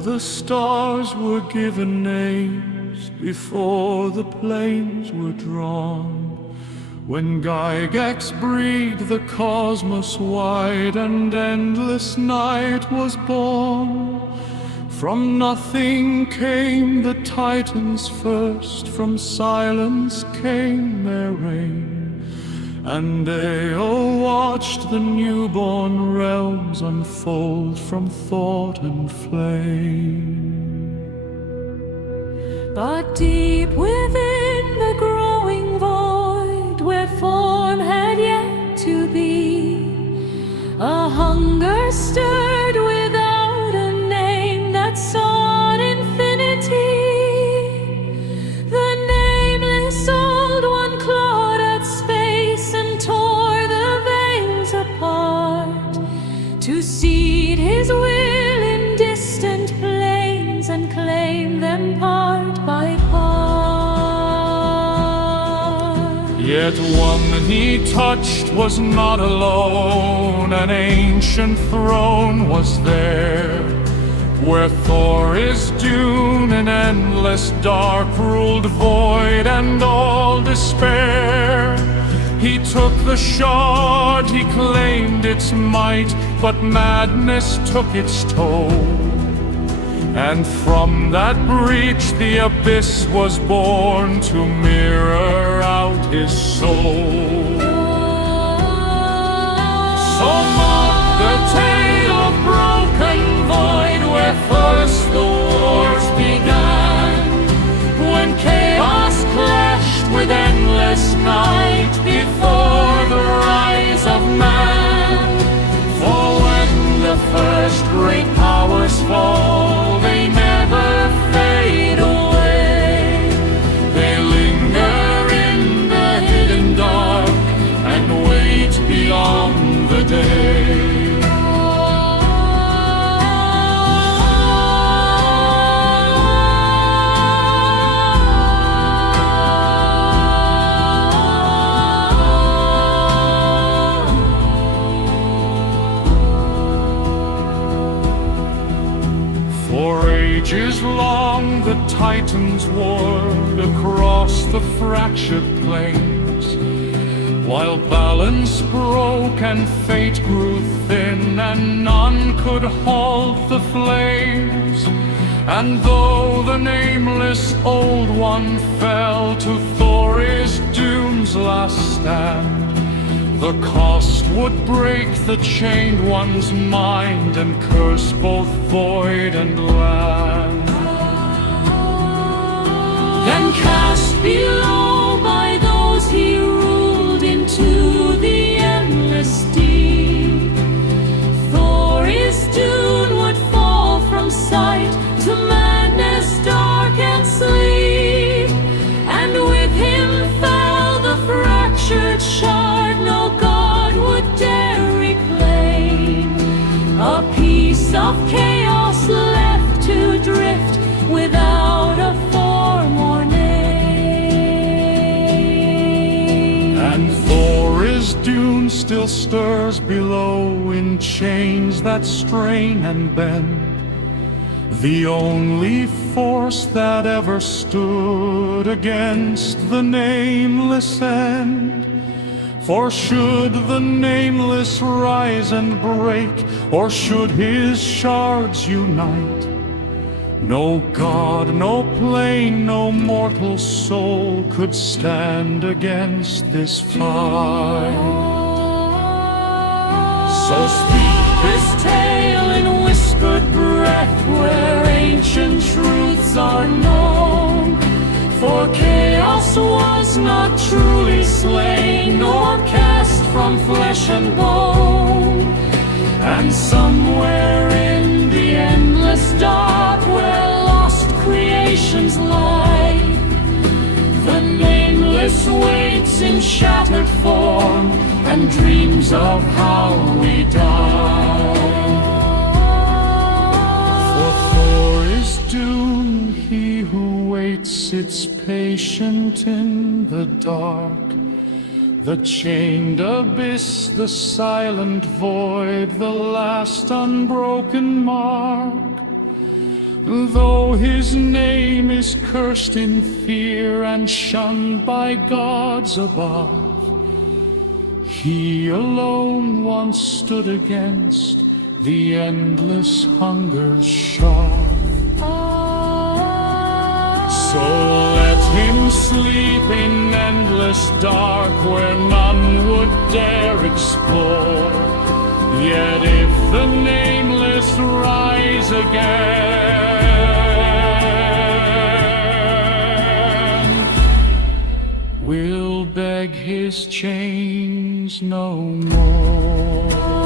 Before the stars were given names, before the planes were drawn, when Gygax breathed the cosmos wide and endless night was born, from nothing came the Titans first, from silence came their reign. And Eo watched the newborn realms unfold from thought and flame. But deep within the growing void, where form had yet to be, a hunger stirred without a name that sought infinity. The nameless old one clawed at space and tore the veils apart, to seed his will in distant plains and claim them part by part. Yet one he touched was not alone. An ancient throne was there, where Thor is dune in endless dark ruled void and all despair. He took the shard, he claimed its might, but madness took its toll. And from that breach the abyss was born to mirror out his soul. So mock the tale of broken void, where first the wars began, when chaos clashed with endless night before the rise of man. For when the first great powers fall, they never fade away. They linger in the hidden dark and wait beyond the day. For ages long the Titans warred across the fractured plains, while balance broke and fate grew thin, and none could halt the flames. And though the nameless old one fell to Thor Doom's last stand, the cost would break the chained one's mind and curse both void and land. Then cast below by those he ruled into the endless deep, Thor Dune would fall from sight to madness, dark and sleep. And with him fell the fractured shard no god would dare reclaim, a piece of chaos left to drift without a form or name. And Thor Dune still stirs below in chains that strain and bend, the only force that ever stood against the nameless end. For should the nameless rise and break, or should his shards unite, no god, no plane, no mortal soul could stand against this fight. So speak this tale in whispered breath, where ancient truths are known. For chaos was not truly slain, nor cast from flesh and bone. And somewhere in the endless dark, where lost creations lie, the nameless waits in shattered form and dreams of how we die. For Thor Doom, he who waits sits patient in the dark. The chained abyss, the silent void, the last unbroken mark. Though his name is cursed in fear and shunned by gods above, he alone once stood against the endless hunger's shove. So let him sleep in endless dark where none would dare explore. Yet if the nameless rise again, we'll beg his chains no more.